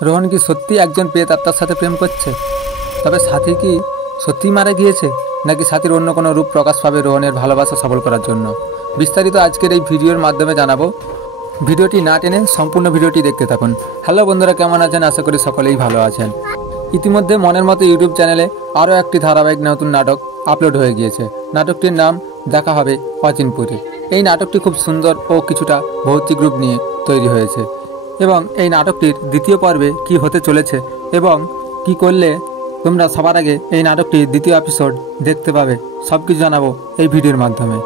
রোহন কি সত্যি একজন প্রেত আত্মার সাথে প্রেম করছে? তবে সাথী কি সত্যিই মারা গিয়েছে, নাকি সাথীর অন্য কোনো রূপ প্রকাশ পাবে রোহনের ভালোবাসা সফল করার জন্য? বিস্তারিত আজকের এই ভিডিওর মাধ্যমে জানাবো। ভিডিওটি না টেনে সম্পূর্ণ ভিডিওটি দেখতে থাকুন। হ্যালো বন্ধুরা, কেমন আছেন? আশা করি সকলেই ভালো আছেন। ইতিমধ্যে মনের মতো ইউটিউব চ্যানেলে আরও একটি ধারাবাহিক নতুন নাটক আপলোড হয়ে গিয়েছে। নাটকটির নাম দেখা হবে অচিনপুরে। এই নাটকটি খুব সুন্দর ও কিছুটা ভৌতিক রূপ নিয়ে তৈরি হয়েছে এবং এই নাটকটির দ্বিতীয় পর্বে কি হতে চলেছে এবং কি করলে তোমরা সবার আগে এই নাটকটির দ্বিতীয় এপিসোড দেখতে পাবে, সব কিছু জানাবো এই ভিডিওর মাধ্যমে।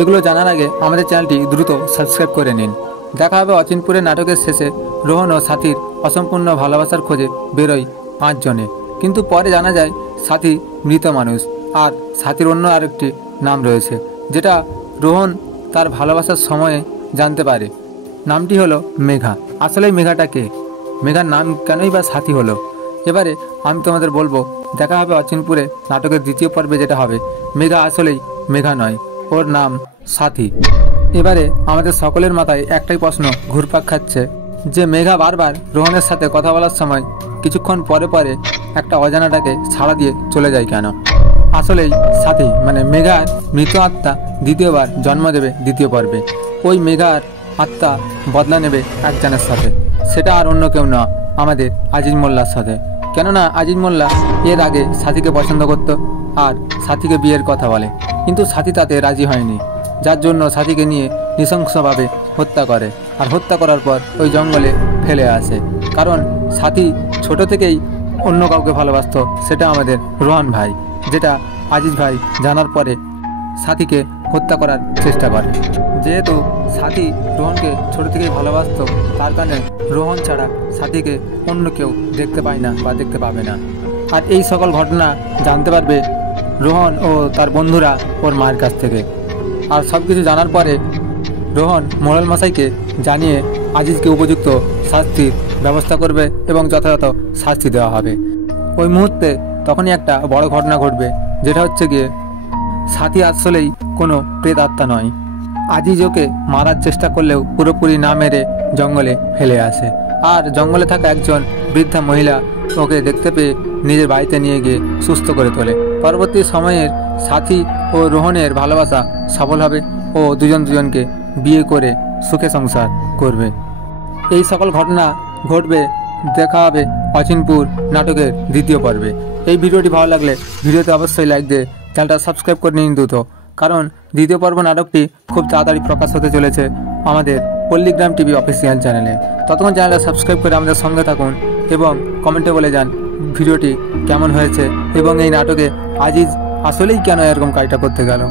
এগুলো জানার আগে আমাদের চ্যানেলটি দ্রুত সাবস্ক্রাইব করে নিন। দেখা হবে অচিনপুরের নাটকের শেষে রোহন ও সাথীর অসম্পূর্ণ ভালোবাসার খোঁজে বেরোয় 5 জনে, কিন্তু পরে জানা যায় সাথী মৃত মানুষ আর সাথীর অন্য আরেকটি নাম রয়েছে, যেটা রোহন তার ভালোবাসার সময়ে জানতে পারে। নামটি হলো মেঘা। আসলে মেঘাটা কে? মেঘার নাম কেনই বা সাথী হলো? এবারে আমি তোমাদের বলবো, দেখা হবে অচিনপুরে নাটকের দ্বিতীয় পর্বে যেটা হবে। মেঘা আসলেই মেঘা নয়, ওর নাম সাথী। এবারে আমাদের সকলের মাথায় একটাই প্রশ্ন ঘুরপাক খাচ্ছে, যে মেঘা বারবার রোহনের সাথে কথা বলার সময় কিছুক্ষণ পরে পরে একটা অজানাটাকে ছাড়া দিয়ে চলে যায় কেন? আসলেই সাথী মানে মেঘার মৃত আত্মা দ্বিতীয়বার জন্ম দেবে দ্বিতীয় পর্বে। ওই মেঘার আত্মা বদলা নেবে একজনের সাথে, সেটা আর অন্য কেউ না, আমাদের আজিজ মোল্লার সাথে। কেননা আজিজ মোল্লা এর আগে সাথীকে পছন্দ করত আর সাথীকে বিয়ের কথা বলে, কিন্তু সাথী তাতে রাজি হয়নি, যার জন্য সাথীকে নিয়ে নৃশংসভাবে হত্যা করে আর হত্যা করার পর ওই জঙ্গলে ফেলে আসে। কারণ সাথী ছোট থেকেই অন্য কাউকে ভালোবাসত, সেটা আমাদের রোহন ভাই, যেটা আজিজ ভাই জানার পরে সাথীকে হত্যা করার চেষ্টা করে। যেহেতু সাথী রোহনকে ছোট থেকেই ভালোবাসত, তার কারণে রোহন ছাড়া সাথীকে অন্য কেউ দেখতে পায় না বা দেখতে পাবে না। আর এই সকল ঘটনা জানতে পারবে রোহন ও তার বন্ধুরা ওর মায়ের কাছ থেকে। আর সব কিছু জানার পরে রোহন মোড়ল মশাইকে জানিয়ে আজিজকে উপযুক্ত শাস্তির ব্যবস্থা করবে এবং যথাযথ শাস্তি দেওয়া হবে। ওই মুহূর্তে তখনই একটা বড় ঘটনা ঘটবে, যেটা হচ্ছে গিয়ে সাথী আসলেই কোনো প্রেত আত্মা নয়। আজিজ ওকে মারার চেষ্টা করলেও পুরোপুরি না মেরে জঙ্গলে ফেলে আসে, আর জঙ্গলে থাকা একজন বৃদ্ধা মহিলা ওকে দেখতে পেয়ে নিজের বাড়িতে নিয়ে গিয়ে সুস্থ করে তোলে। পরবর্তী সময়ের সাথী ও রোহনের ভালোবাসা সফল হবে ও দুজনকে বিয়ে করে সুখে সংসার করবে। এই সকল ঘটনা ঘটবে দেখা হবে অচিনপুর নাটকের দ্বিতীয় পর্বে। এই ভিডিওটি ভালো লাগলে ভিডিওতে অবশ্যই লাইক দিয়ে চ্যানেলটা সাবস্ক্রাইব করে নিন দ্রুত, কারণ দ্বিতীয় পর্ব নাটকটি খুব তাড়াতাড়ি প্রকাশ হতে চলেছে আমাদের পল্লীগ্রাম টিভি অফিসিয়াল চ্যানেলে। ততক্ষণ চ্যানেলটা সাবস্ক্রাইব করে আমাদের সঙ্গে থাকুন এবং কমেন্টে বলে যান ভিডিওটি কেমন হয়েছে এবং এই নাটকে আজিজ আসলেই কেন এরকম কাজটা করতে গেল।